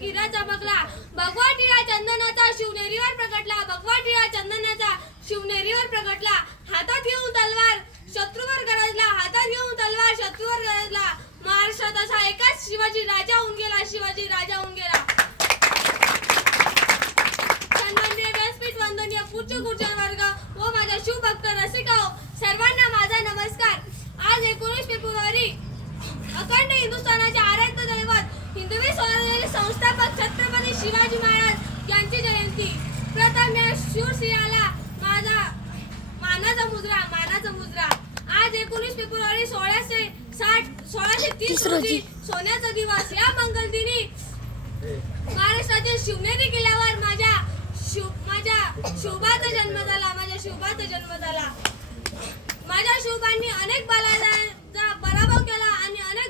हिरा चमकला. भगवा टिळा चंदनाचा शिवनेरीवर प्रगटला. भगवा टिळा चंदनाचा शिवनेरीवर प्रगटला. हातात घेऊन तलवार शत्रूवर गरजला. हातात घेऊन तलवार शत्रूवर गरजला. महाराष्ट्रात असा एकाच शिवाजी राजा होऊन गेला. शिवाजी राजा होऊन गेला. सन्माननीय व्यासपीठ, वंदनीय पूज्य गुरुजन वर्ग व माझ्या शिवभक्त रसिकाओ, सर्वांना माझा नमस्कार. आज 19 फेब्रुवारी अखंड हिंदुस्थानाचे आराध्य दैवत हिंदवी स्वराज्याचे संस्थापक छत्रपती शिवाजी महाराज यांची जयंती. प्रथम या शूरसिंहाला माझा मानाचा मुजरा. आज 19 फेब्रुवारी 1630 रोजी सोन्याचा दिवस. या मंगल दिनी महाराष्ट्रातील शिवनेरी किल्ल्यावर माझ्या शिवबाचा जन्म झाला. माझ्या शिवबांनी अनेक बलाचा पराभव केला आणि अनेक